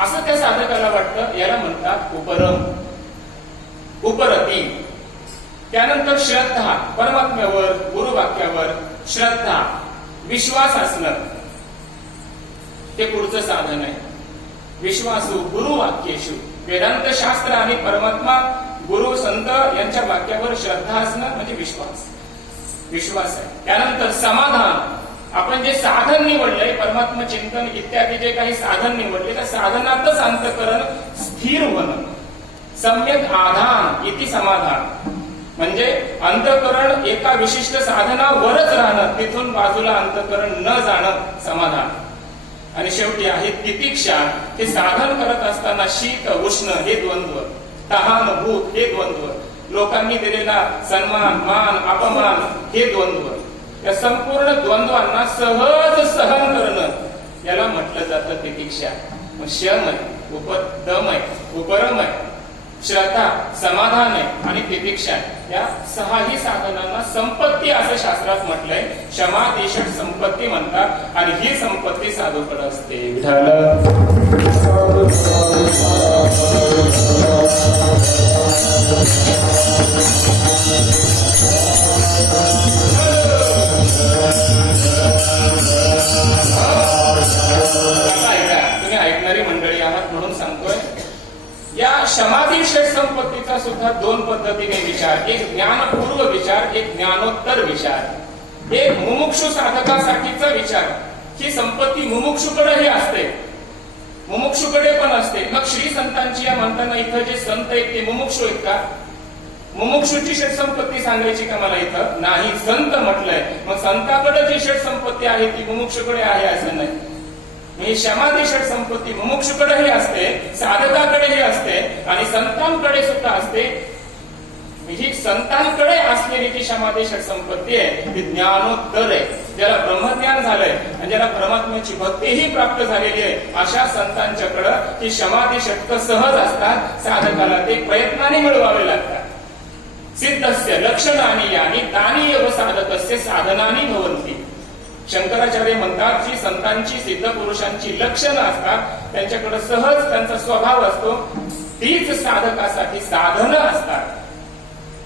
असं त्या साधकाला वाटतं याला म्हणतात उपरम. उपरती. त्यानंतर श्रद्धा परमात्म्यावर गुरुवाक्यावर श्रद्धा विश्वास असणं. ते पुढचं साधन आहे. विश्वासू गुरुवाक्येशु वेदांत शास्त्र आणि परमात्मा गुरु संत यांच्या वाक्यावर श्रद्धा असणं म्हणजे विश्वास. विश्वास आहे. त्यानंतर समाधान. आपण जे साधन निवडलंय परमात्मा चिंतन इत्यादी जे काही साधन निवडले त्या साधनातच अंतकरण स्थिर होणं. सम्यक आधान इति समाधान. म्हणजे अंतकरण एका विशिष्ट साधनावरच राहणं तिथून बाजूला अंतकरण न जाणं समाधान. आणि शेवटी आहे तितिक्षा. हे साधन करत असताना शीत उष्ण हे द्वंद्व. तहान भूत हे द्वंद्व. लोकांनी दिलेला सन्मान मान अपमान हे द्वंद्व. या संपूर्ण द्वंद्वांना सहज सहन करणं. याला म्हटलं जातं तितिक्षा. मग शम आहे उपदम आहे उपरम आहे श्रद्धा समाधान आहे आणि तितिक्षा आहे या सहाही साधनांना संपत्ती असं शास्त्रात म्हटलंय. क्षमा देशक संपत्ती म्हणतात आणि ही संपत्ती साधूकडे असते. संपत्तीचा सुद्धा दोन पद्धतीने विचार. एक ज्ञानपूर्व विचार एक ज्ञानोत्तर विचार. एक मुमुक्षु साधकासाठीचा विचार. ही संपत्ती मुमुक्षुकडेही असते. मुमुक्षुकडे पण असते. मग श्री संतांची या म्हणताना इथं जे संत आहेत ते मुमुक्षु आहेत का? मुमुक्षुची षट संपत्ती सांगायची का मला इथं? नाही संत म्हटलंय. मग संताकडे जी षट संपत्ती आहे ती मुमुक्षुकडे आहे असं नाही. मी समाधी षट संपत्ती मुमुक्षुकडेही असते. साधक संतांकडे सुद्धा असते. म्हणजे ही संतांकडे असलेली जी समाधी संपत्ती आहे ती ज्ञानोत्तर आहे. ज्याला ब्रह्मज्ञान झालंय आणि ज्याला परमात्म्याची भक्तीही प्राप्त झालेली आहे अशा संतांच्याकडं ही समाधी सहज असतात. साधकाला ते प्रयत्नाने मिळवावे लागतात. सिद्धस्य लक्षणाने आणि दानी व साधकस्य साधनानी भवंती शंकराचार्य म्हणतात जी संतांची सिद्ध पुरुषांची लक्षणं असतात त्यांच्याकडे सहज त्यांचा स्वभाव असतो. तीच साधकासाठी साधनं असतात.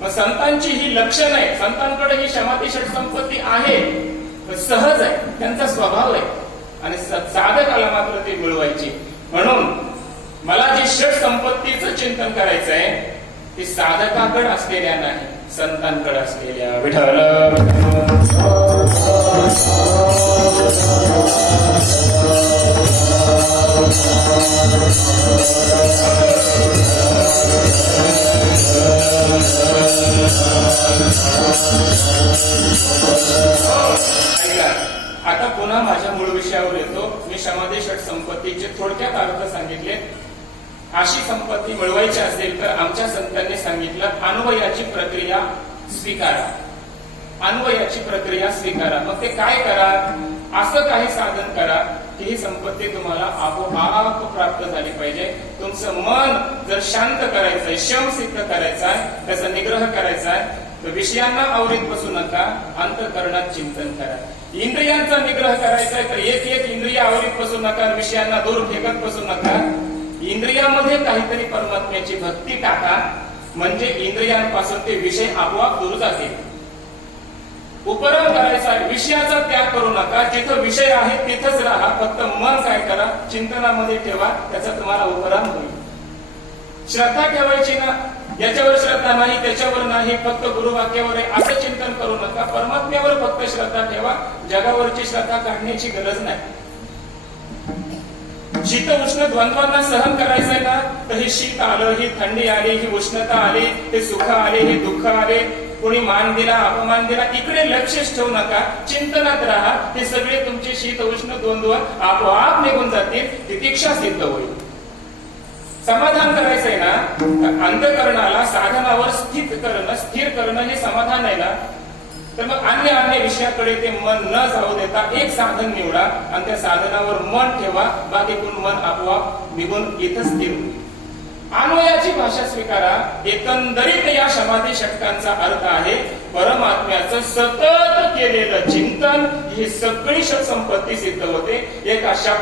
मग संतांची ही लक्षण आहे संतांकडे ही क्षमाती संपत्ती आहे. पण सहज आहे. त्यांचा स्वभाव आहे. आणि साधकाला मात्र ती मिळवायची. म्हणून मला जी षट संपत्तीचं चिंतन करायचं आहे ती साधकाकडे असलेल्या नाही संतांकडे असलेल्या विठ्ठल. पुन्हा माझ्या मूळ विषयावर येतो. मी समाधी संपत्तीचे थोडक्यात अर्थ सांगितले. अशी संपत्ती मिळवायची असेल तर आमच्या संतांनी सांगितलं अन्वयाची प्रक्रिया स्वीकारा. अन्वयाची प्रक्रिया स्वीकारा. मग ते काय करा? असं काही साधन करा की ही संपत्ती तुम्हाला आपोआप प्राप्त झाली पाहिजे. तुमचं मन जर शांत करायचंय शम सिद्ध करायचा आहे त्याचा निग्रह करायचा आहे तर विषयांना आवरीत बसू नका अंतकरणात चिंतन करा. इंद्रियांचा निग्रह करायचा तर एक एक इंद्रिय आवरीत बसू नका विषयांना दूर फेकत बसू नका. इंद्रियामध्ये काहीतरी परमात्म्याची भक्ती टाका म्हणजे इंद्रियांपासून ते विषय आपोआप दूर जातील. उपरम करायचा विषयाचा त्याग करू नका. जिथं विषय आहे तिथंच राहा. फक्त मन काय करा चिंतनामध्ये ठेवा त्याचा तुम्हाला उपराम होईल. श्रद्धा ठेवायची ना याच्यावर श्रद्धा नाही त्याच्यावर नाही फक्त गुरुवाक्यावर आहे असं चिंतन करू नका. परमात्म्यावर फक्त श्रद्धा ठेवा. जगावरची श्रद्धा काढण्याची गरज नाही. शीत उष्ण द्वंद्वांना सहन करायचंय ना तर हे शीत आलं ही थंडी आली ही उष्णता आली हे सुख आले हे दुःख आले. कोणी मान दिला अपमान दिला इकडे लक्षच ठेवू नका. चिंतनात राहा. हे सगळे तुमचे शीत उष्ण द्वंद्व आपोआप निघून जातील. तितिक्षा सिद्ध होईल. समाधान करायचंय ना? तर अंतकरणाला साधनावर स्थित करणं स्थिर करणं हे समाधान आहे ना तर मग अन्य अन्य विषयाकडे ते मन न जाऊ देता एक साधन निवडा आणि त्या साधनावर मन ठेवा बाकीतून मन आपोआप निघून इथं स्थिर अन्वयाची भाषा स्वीकारा. एकंदरीत या समाधी षटकांचा अर्थ आहे परमात्म्याचं सतत केलेलं चिंतन ही सगळी संपत्ती सिद्ध होते. एक अशा